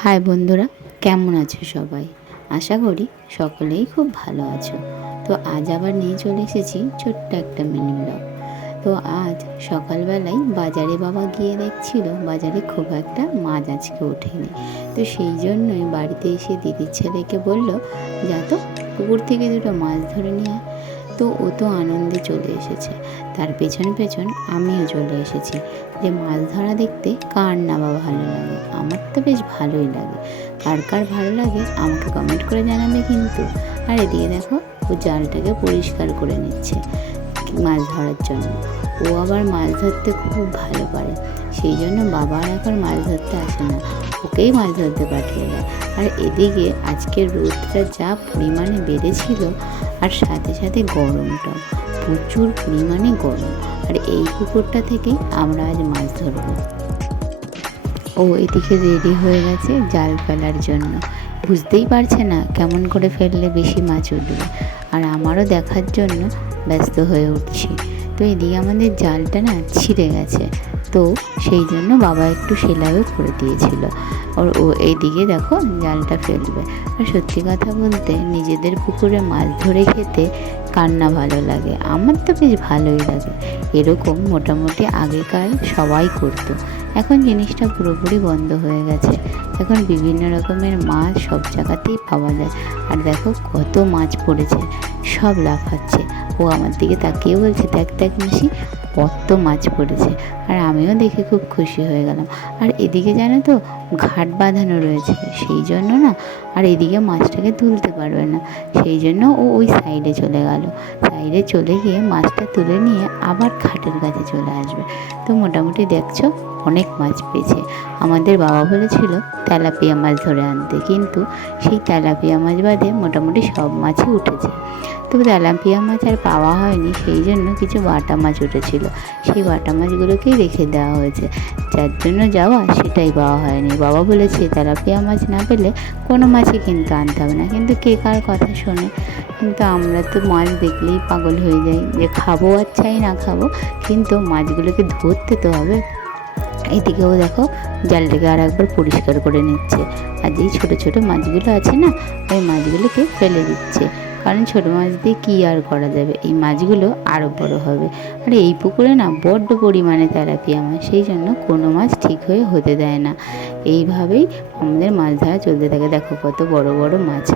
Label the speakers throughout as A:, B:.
A: High বন্ধুরা, কেমন আছো সবাই? আশা করি সকলেই খুব ভালো আছো। তো আজ আবার নিয়ে চলে এসেছি ছোট্ট একটা মিনি ব্লগ তো আজ সকালবেলায় বাজারে বাবা গিয়ে দেখছিল, বাজারে খুব একটা মাছ আজকে ওঠেনি। তো সেই জন্যই বাড়িতে এসে দিদির ছেলেকে বলল, যা তো, পুকুর থেকে দুটো মাছ ধরে নিয়ে। তো ও তো আনন্দে চলে এসেছে। তার পেছন পেছন আমিও চলে এসেছি। যে মাছ ধরা দেখতে কার না বা ভালো লাগে? আমার তো বেশ ভালোই লাগে। কার কার ভালো লাগে আমাকে কমেন্ট করে জানাবে কিন্তু। আর এদিকে দেখো, ও জালটাকে পরিষ্কার করে নিচ্ছে মাছ ধরার জন্য। ও আবার মাছ ধরতে খুব ভালো পারে। সেই জন্য বাবা আর এখন মাছ ধরতে আসে না। ওকেই মাছ ধরতে পাঠিয়ে দেয়। আর এদিকে আজকের রোদটা যা পরিমাণে বেড়েছিল, আর সাথে সাথে গরমটাও। প্রচুর পরিমাণে গরম। আর এই পুকুরটা থেকেই আমরা আজ মাছ ধরবো। ও এদিকে রেডি হয়ে গেছে জাল ফেলার জন্য। বুঝতেই পারছে না কেমন করে ফেললে বেশি মাছ উঠবে। আর আমারও দেখার জন্য ব্যস্ত হয়ে উঠছি। তো এদিকে আমাদের জালটা না ছিঁড়ে গেছে। তো সেই জন্য বাবা একটু সেলাইও করে দিয়েছিল। ওর ও এইদিকে দেখো জালটা ফেলবে। আর সত্যি কথা বলতে নিজেদের পুকুরে মাছ ধরে খেতে কার না ভালো লাগে? আমার তো বেশ ভালোই লাগে। এরকম মোটামুটি আগেকার সবাই করতো। এখন জিনিসটা পুরোপুরি বন্ধ হয়ে গেছে। এখন বিভিন্ন রকমের মাছ সব জায়গাতেই পাওয়া যায়। আর দেখো কত মাছ পড়েছে, সব লাফাচ্ছে। ও আমার দিকে তাকিয়ে বলছে, দেখ দেখ মাসি, কত মাছ পড়েছে। আর আমিও দেখে খুব খুশি হয়ে গেলাম। আর এদিকে জানো তো, ঘাট বাঁধানো রয়েছে, সেই জন্য না, আর এদিকে মাছটাকে তুলতে পারবে না। সেই জন্য ও ওই সাইডে চলে গেল। সাইডে চলে গিয়ে মাছটা তুলে নিয়ে আবার খাটের কাছে চলে আসবে। তো মোটামুটি দেখছ, অনেক মাছ পেয়েছে। আমাদের বাবা বলেছিল, তেলাপিয়া মাছ ধরে আনতে। কিন্তু সেই তেলাপিয়া মাছ বাদে মোটামুটি সব মাছই উঠেছে। তবে তেলাপিয়া মাছ আর পাওয়া হয়নি, সেই জন্য কিছু বাটা মাছ উঠেছিল। সেই বাটা মাছগুলোকেই রেখে দেওয়া হয়েছে। যার জন্য যাওয়া সেটাই পাওয়া হয়নি। বাবা বলেছে, তেলাপিয়া মাছ না পেলে কোনো মাছই কিন্তু আনতে হবে না। কিন্তু কে কার কথা শোনে? কিন্তু আমরা তো মাছ দেখলেই পাগল হয়ে যাই যে খাব আর চাই না খাব। কিন্তু মাছগুলোকে ধরতে তো হবে। এদিকেও দেখো, জালটাকে আর একবার পরিষ্কার করে নিচ্ছে। আর যেই ছোটো ছোটো মাছগুলো আছে না, ওই মাছগুলোকে ফেলে দিচ্ছে। কারণ ছোটো মাছ দিয়ে কী আর করা যাবে? এই মাছগুলো আরও বড় হবে। আর এই পুকুরে না বড্ড পরিমাণে তেলাপিয়া মাছ সেই জন্য কোনো মাছ ঠিক হয়ে হতে দেয় না। এইভাবেই আমাদের মাছ ধরা চলতে থাকে। দেখো কত বড় বড় মাছ।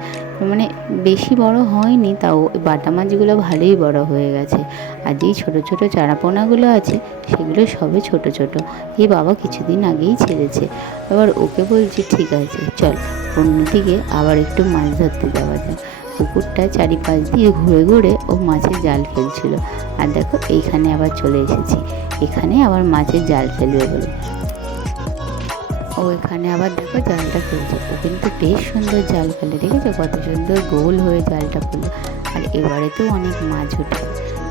A: মানে বেশি বড় হয়নি, তাও বাটা মাছগুলো ভালোই বড় হয়ে গেছে। আর যেই ছোটো ছোটো চারাপোনাগুলো আছে, সেগুলো সবে ছোট ছোট। এই বাবা কিছুদিন আগেই ছেড়েছে। এবার ওকে বলছি, ঠিক আছে, চল অন্যদিকে আবার একটু মাছ ধরতে যাওয়া যাক। পুকুরটা চারিপাশ দিয়ে ঘুরে ঘুরে ও মাছের জাল ফেলছিল। আর দেখো, এইখানে আবার চলে এসেছি। এখানে আবার মাছের জাল ফেলবে বলে। ও এখানে আবার দেখো জালটা ফেলছে। ও কিন্তু বেশ সুন্দর জাল ফেলে, দেখেছ? কত সুন্দর গোল হয়ে জালটা ফেলল। আর এবারে তো অনেক মাছ উঠে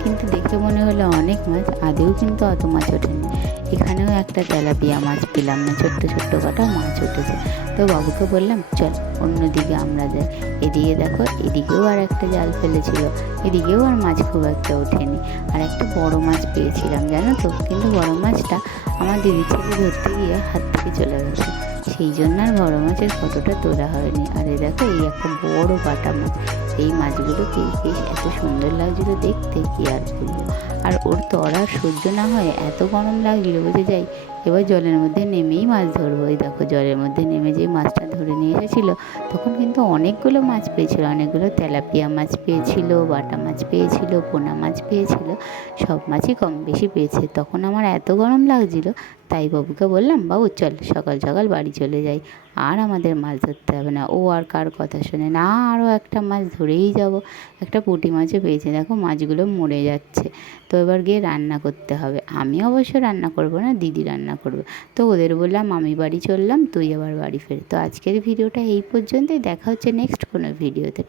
A: কিন্তু দেখে মনে হলো অনেক মাছ, আদেও কিন্তু অত মাছ ওঠেনি। এখানেও একটা তেলাপিয়া মাছ পেলাম না, ছোট্ট ছোট্ট কটা মাছ উঠেছে। তো বাবুকে বললাম, চল, অন্যদিকে আমরা যাই। এদিকে দেখো, এদিকেও আর একটা জাল ফেলেছিল। এদিকেও আর মাছ খুব একটা ওঠেনি। আর একটা বড় মাছ পেয়েছিলাম, জানো তো? কিন্তু বড় মাছটা আমার দিদির ছেলে ধরতে গিয়ে হাত থেকে চলে গেছে। সেই জন্য আর বড় মাছের ফটোটা তোলা হয়নি। আর এই দেখো, এই একটা বড় বাটা মাছ। এই মাছগুলোকে বেশ এত সুন্দর লাগছিল দেখতে, কি আর বলব? আর ওর তো তরা সহ্য না হয়, এত গরম লাগছিল, বুঝে যাই এবার জলের মধ্যে নেমেই মাছ ধরবো। এই দেখো, জলের মধ্যে নেমে যেই মাছটা ধরে নিয়ে এসেছিল, তখন কিন্তু অনেকগুলো মাছ পেয়েছিল। অনেকগুলো তেলাপিয়া মাছ পেয়েছিল, বাটা মাছ পেয়েছিল, পোনা মাছ পেয়েছিল, সব মাছই কম বেশি পেয়েছে। তখন আমার এত গরম লাগছিল, তাই বাবুকে বললাম, বাবু, চল, সকাল সকাল বাড়ি চলে যাই। আর আমাদের মাছ ধরতে হবে না। ও আর কার কথা শোনে না, আরও একটা মাছ ধরেই যাব। একটা পুঁটি মাছও পেয়েছে। দেখো, মাছগুলো মরে যাচ্ছে। তো এবার গিয়ে রান্না করতে হবে। আমি অবশ্য রান্না করব না, দিদি রান্না করবে। তো ওদের বললাম, আমি বাড়ি চললাম, তুই আবার বাড়ি ফের। তো আজকের ভিডিওটা এই পর্যন্তই। দেখা হচ্ছে নেক্সট কোনো ভিডিওতে।